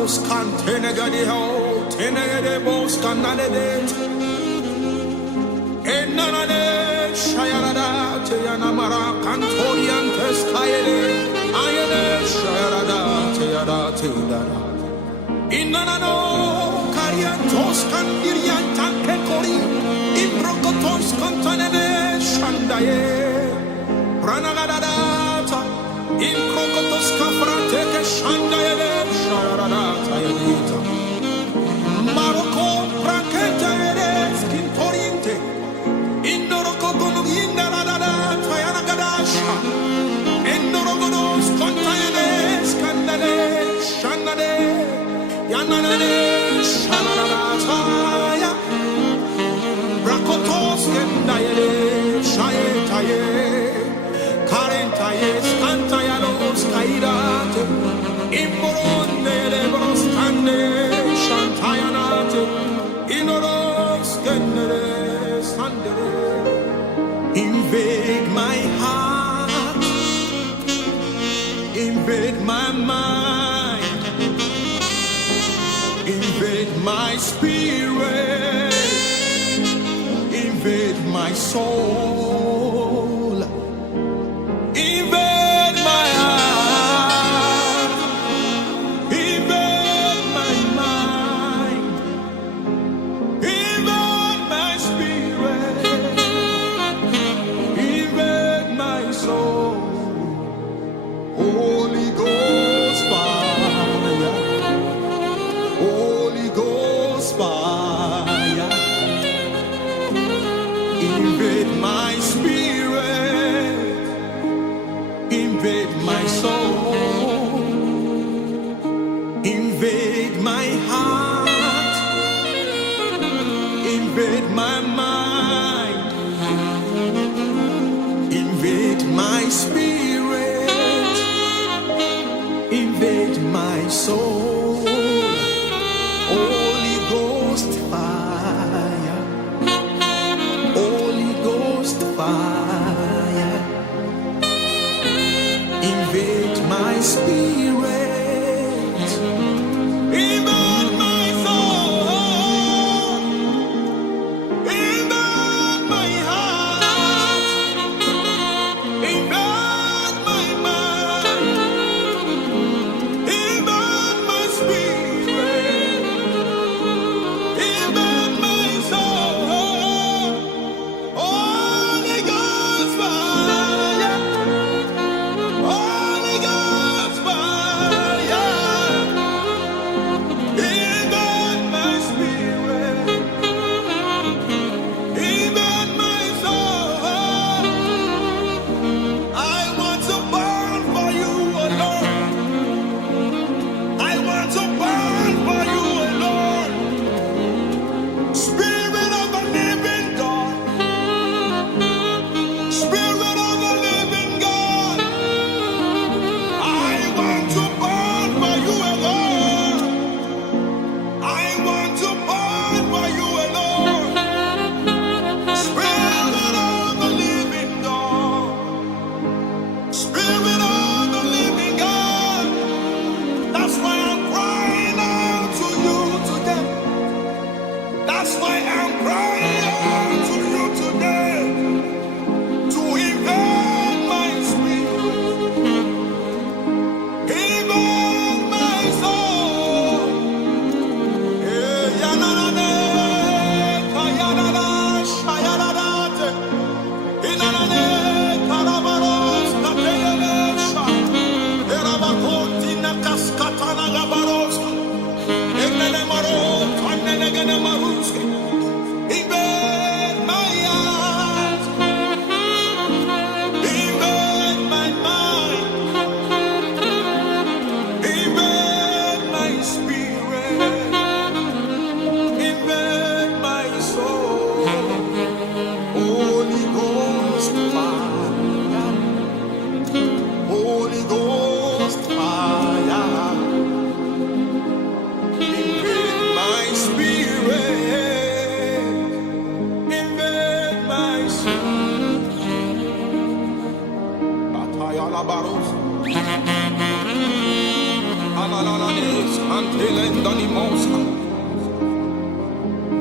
Baratos cantenegadi ho, tenegade bos canadet, enanade, shayarada, teyanamara, cantoriantes caede, ayede, shayarada, teyada, teyada. Inanano, cariantos candiriantan kekori, improcotos cantanene, shandaye, pranagadata, improcotos cafrate, que shandaye, shayarada, tayadita. Maroko, prakete, skintoriente, indorocotono, indarada, tayanagadasha, endorogonos, contayene, scandale, shandale. Yanane shananataya Rakotos kendaye shaye taye Karentaye skantayalos kairate Imboronde lebros kande shantayanate Inoros kendere sandere. Invade my heart, invade my mind, invade my spirit, invade my soul, invade my heart, invade my mind, invade my spirit, invade my soul. Holy Ghost fire, Holy Ghost fire, invade my spirit, invade my soul, invade my heart, invade my mind, invade my spirit, invade my soul. Holy Ghost fire, Holy Ghost fire, invade my spirit, invade my soul, invade my heart, invade my mind, invade my spirit, invade my soul. Holy Ghost fire, Holy Ghost fire, invade my spirit, invade my soul. I want to burn for you alone. I want to burn for you alone. Spirit of the living God, Spirit of the living God, I want to burn for you alone. I want to burn for you alone. Spirit of the living God, Spirit of the living God, that's why I'm crying out to you today. That's why I'm crying out to you today to invade my spirit, invade my soul. Eh, yananane, kayanana, shayananate, inanane, karabaros, kateyelesha, erabakoti na kaskatana gabaroska, egnene maros, annene maruske. Invade my heart, invade my mind, invade my spirit, invade my soul. Holy Ghost fire, Holy Ghost fire, invade my spirit, invade my soul. Atayala baros,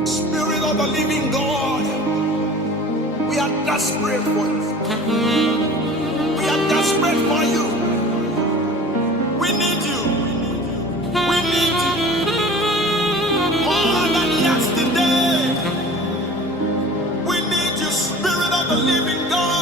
Spirit of the living God, we are desperate for you. We are desperate for you. We need you. We need you. More than yesterday. We need you, Spirit of the living God.